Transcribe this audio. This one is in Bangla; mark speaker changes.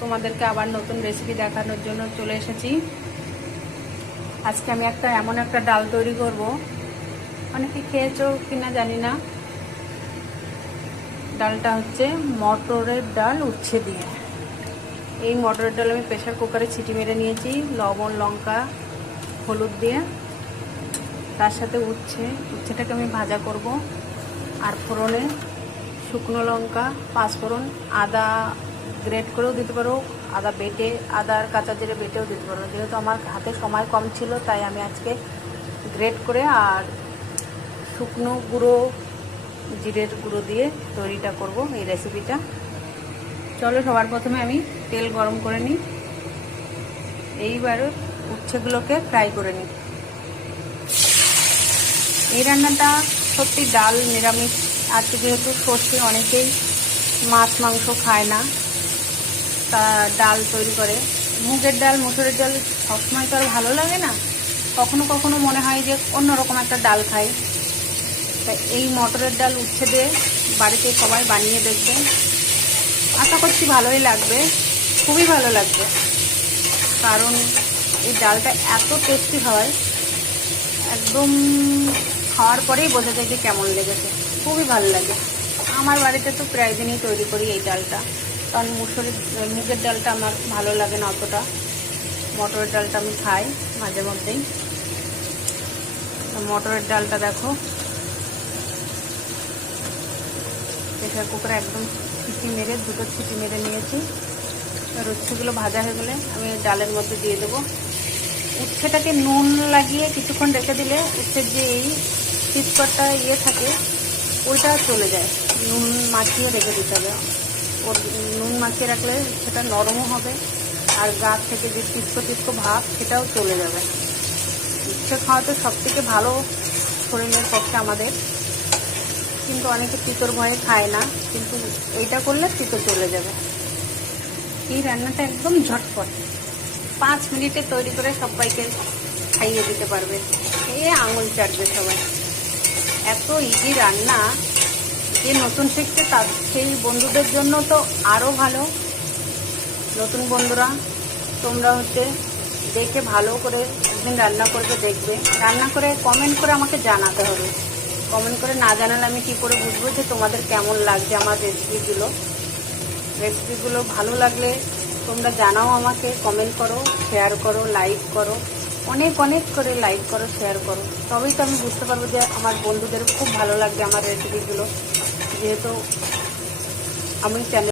Speaker 1: তোমাদেরকে আবার নতুন রেসিপি দেখানোর জন্য চলে এসেছি। আজকে আমি একটা এমন একটা ডাল তৈরি করব। অনেকে খেয়েছো কিনা জানি না। ডালটা হচ্ছে মটরের ডাল উচ্ছে দিয়ে। এই মটরের ডাল আমি প্রেশার কুকারে ছিটি মেরে নিয়েছি, লবণ, লঙ্কা, হলুদ দিয়ে। তার সাথে উচ্ছে, উচ্ছেটাকে আমি ভাজা করব। আর ফোড়নে শুকনো লঙ্কা পাঁচফোড়ন আদা গ্রেট করেও দিতে পারো, আদা বেটে, আদার কাঁচা জিরে বেটেও দিতে পারো। যেহেতু আমার হাতে সময় কম ছিল, তাই আমি আজকে গ্রেট করে আর শুকনো গুঁড়ো, জিরের গুঁড়ো দিয়ে তৈরিটা করব এই রেসিপিটা চলো সবার প্রথমে আমি তেল গরম করে নিই। এইবার উচ্ছেগুলোকে ফ্রাই করে নিই। এই রান্নাটা সত্যি ডাল নিরামিষ আজকে যেহেতু ষষ্ঠী অনেকেই মাছ, মাংস খায় না, তা ডাল তৈরি করে। মুগের ডাল, মুসুরের ডাল সবসময় তো আর ভালো লাগে না। কখনো কখনো মনে হয় যে অন্যরকম একটা ডাল খাই। তা এই মটরের ডাল উচ্ছে দিয়ে বাড়িতে সবাই বানিয়ে দেখবে আশা করছি ভালোই লাগবে, খুবই ভালো লাগবে। কারণ এই ডালটা এত টেস্টি হয়, একদম খাওয়ার পরেই বোঝা যায় যে কেমন লেগেছে। খুবই ভালো লাগে। আমার বাড়িতে তো প্রায় দিনই তৈরি করি এই ডালটা। কারণ মুসুরির মুগের ডালটা আমার ভালো লাগে না অতটা। মটরের ডালটা আমি খাই মাঝে মধ্যেই। মটরের ডালটা দেখো। প্রেশার কুকারে একদম ছিটি মেরে, দুটো ছিটি মেরে নিয়েছি। আর উচ্ছেগুলো ভাজা হয়ে গেলে আমি ডালের মধ্যে দিয়ে দেবো। উচ্ছেটাকে নুন লাগিয়ে কিছুক্ষণ রেখে দিলে উচ্ছের যে এই চিৎকরটা ইয়ে থাকে, ওইটা চলে যায়। নুন মাখিয়ে রেখে দিতে হবে। ওর নুন মাখিয়ে রাখলে সেটা নরমও হবে, আর গাছ থেকে যে তিস্কো তিস্কো ভাব সেটাও চলে যাবে। উচ্ছে খাওয়া তো সব থেকে ভালো শরীরের পক্ষে আমাদের। কিন্তু অনেকে তিতর ভয়ে খায় না, কিন্তু এইটা করলে তিতো চলে যাবে। এই রান্নাটা একদম ঝটপট। পাঁচ মিনিটে তৈরি করে সবাইকে খাইয়ে দিতে পারবে। এই আঙুল চাটবে সবাই। এত ইজি রান্না, যে নতুন শিখছে তার সেই বন্ধুদের জন্য তো আরও ভালো। নতুন বন্ধুরা, তোমরা হচ্ছে দেখে ভালো করে একদিন রান্না করবে, দেখবে। রান্না করে কমেন্ট করে আমাকে জানাতে হবে। কমেন্ট করে না জানালে আমি কি করে বুঝব যে তোমাদের কেমন লাগছে আমার রেসিপিগুলো রেসিপিগুলো ভালো লাগলে তোমরা জানাও আমাকে কমেন্ট করো শেয়ার করো লাইক করো। অনেক অনেক করে লাইক করো শেয়ার করো। তবেই তো আমি বুঝতে পারব যে আমার বন্ধুদের খুব ভালো লাগবে আমার রেসিপিগুলো যেহেতু আমি চ্যানেল